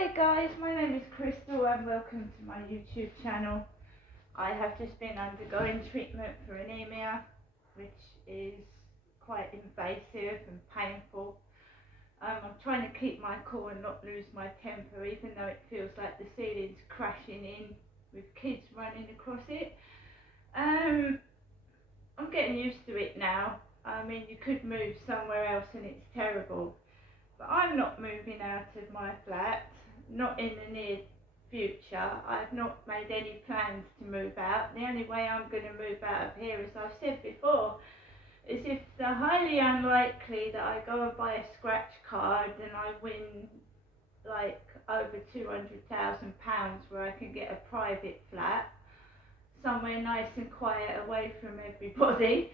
Hi guys, my name is Crystal and welcome to my YouTube channel. I have just been undergoing treatment for anemia, which is quite invasive and painful. I'm trying to keep my cool and not lose my temper, even though it feels like the ceiling's crashing in with kids running across it. I'm getting used to it now. I mean, you could move somewhere else and it's terrible. But I'm not moving out of my flat, not in the near future. I've not made any plans to move out. The only way I'm going to move out of here, as I've said before, is if they're highly unlikely that I go and buy a scratch card and I win like over £200,000 where I can get a private flat, somewhere nice and quiet away from everybody,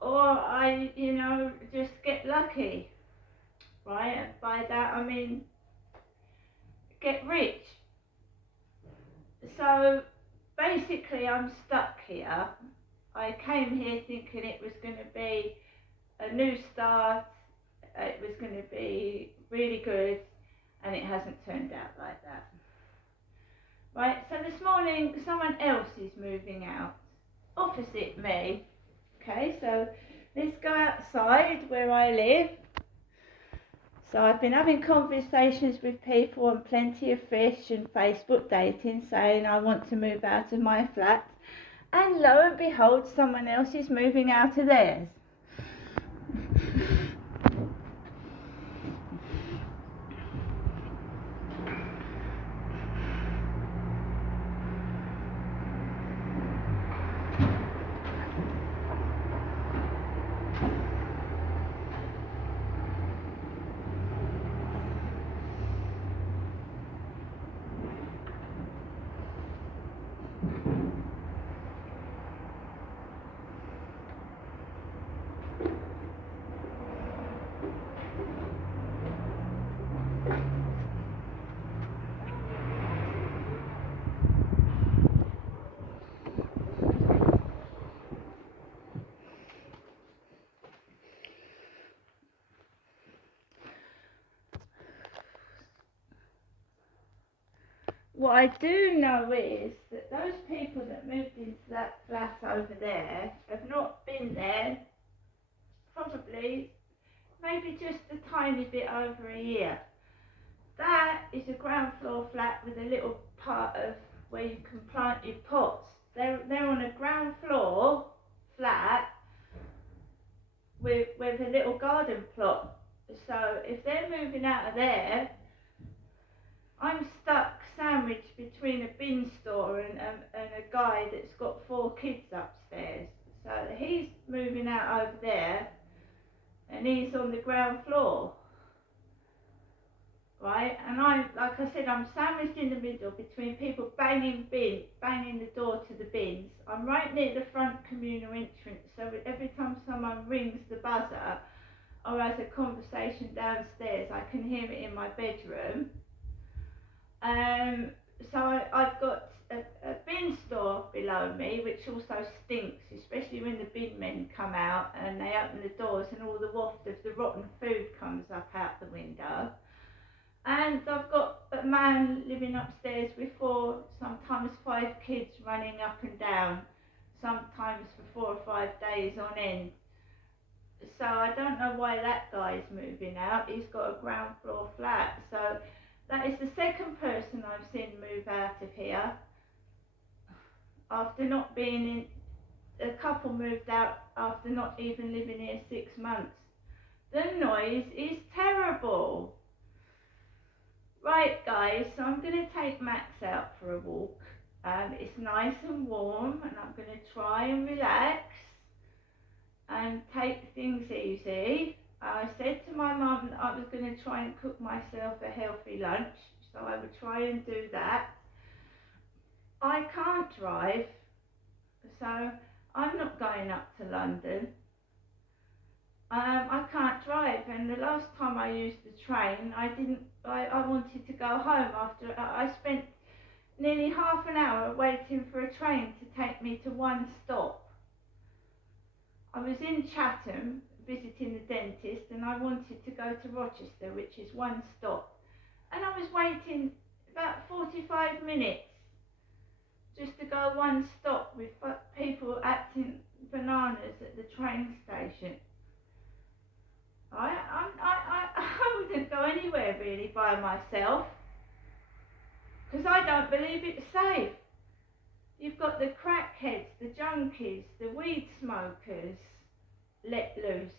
or I, just get lucky. Right, and by that I mean get rich. So basically I'm stuck here. I came here thinking it was going to be a new start, it was going to be really good, and it hasn't turned out like that. Right, so this morning someone else is moving out opposite me. Okay, so let's go outside where I live. So I've been having conversations with people on Plenty of Fish and Facebook dating, saying I want to move out of my flat, and lo and behold, someone else is moving out of theirs. What I do know is that those people that moved into that flat over there have not been there probably maybe just a tiny bit over a year. That is a ground floor flat with a little part of where you can plant your pots. They're on a ground floor flat with a little garden plot. So if they're moving out of there, I'm stuck sandwiched between a bin store and a guy that's got 4 kids upstairs. So he's moving out over there and he's on the ground floor. Right, and like I said, I'm sandwiched in the middle between people banging the door to the bins. I'm right near the front communal entrance, so every time someone rings the buzzer or has a conversation downstairs, I can hear it in my bedroom. So I've got a bin store below me, which also stinks, especially when the bin men come out and they open the doors and all the waft of the rotten food comes up out the window. And I've got a man living upstairs with 4, sometimes 5 kids running up and down, sometimes for 4 or 5 days on end. So I don't know why that guy's moving out. He's got a ground floor flat. So that is the second person I've seen move out of here. After not being in, a couple moved out after not even living here 6 months. The noise is terrible. Right guys, so I'm going to take Max out for a walk. It's nice and warm and I'm going to try and relax and take things easy. I said to my mum that I was going to try and cook myself a healthy lunch, so I would try and do that. I can't drive, so I'm not going up to London. I can't drive, and the last time I used the train, I wanted to go home after I spent nearly half an hour waiting for a train to take me to one stop. I was in Chatham visiting the dentist and I wanted to go to Rochester, which is one stop, And I was waiting about 45 minutes just to go one stop with people acting bananas at the train station. I wouldn't go anywhere really by myself, because I don't believe it's safe. You've got the crackheads, the junkies, the weed smokers let loose.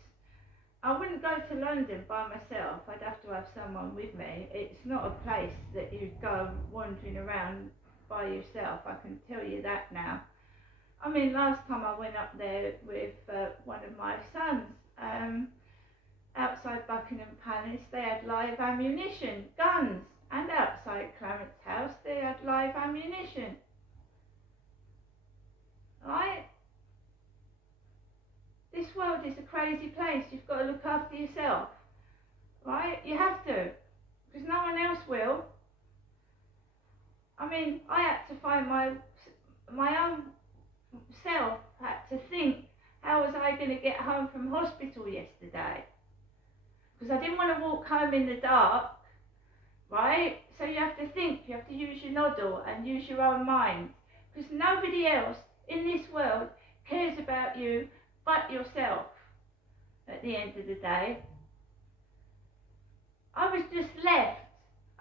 I wouldn't go to London by myself. I'd have to have someone with me. It's not a place that you go wandering around by yourself, I can tell you that now. I mean, last time I went up there with one of my sons, outside Buckingham Palace, they had live ammunition, guns, and outside Clarence House, they had live ammunition. Right? This world is a crazy place. You've got to look after yourself. Right? You have to, because no one else will. I mean, I had to find my own self, had to think, how was I going to get home from hospital yesterday? Because I didn't want to walk home in the dark, right? So you have to think, you have to use your noddle and use your own mind. Because nobody else in this world cares about you but yourself at the end of the day. I was just left,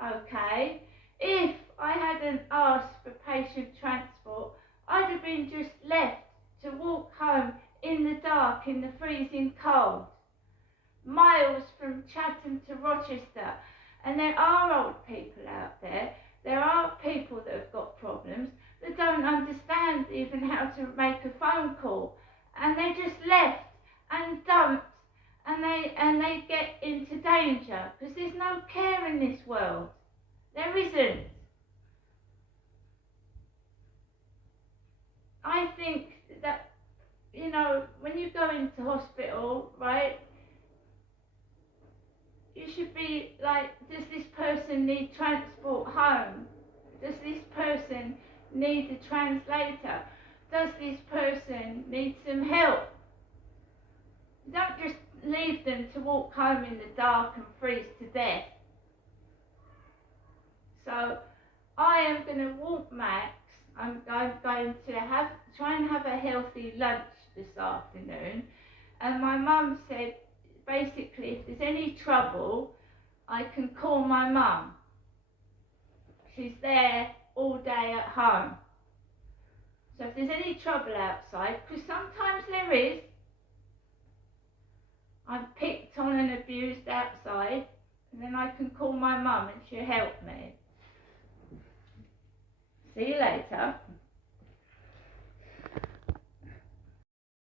okay? If I hadn't asked for patient transport, I'd have been just left to walk home in the dark, in the freezing cold, miles from Chatham to Rochester. And there are old people out there. There are people that have got problems that don't understand even how to make a phone call, and they're just left and dumped, and they get into danger because there's no care in this world. There isn't. I think that, you know, when you go into hospital, right, you should be like, does this person need transport home? Does this person need a translator? Does this person need some help? You don't just leave them to walk home in the dark and freeze to death. So I am going to walk Max. I'm going to try and have a healthy lunch this afternoon. And my mum said, basically, if there's any trouble, I can call my mum. She's there all day at home. So if there's any trouble outside, because sometimes there is, I'm picked on and abused outside, and then I can call my mum and she'll help me. See you later.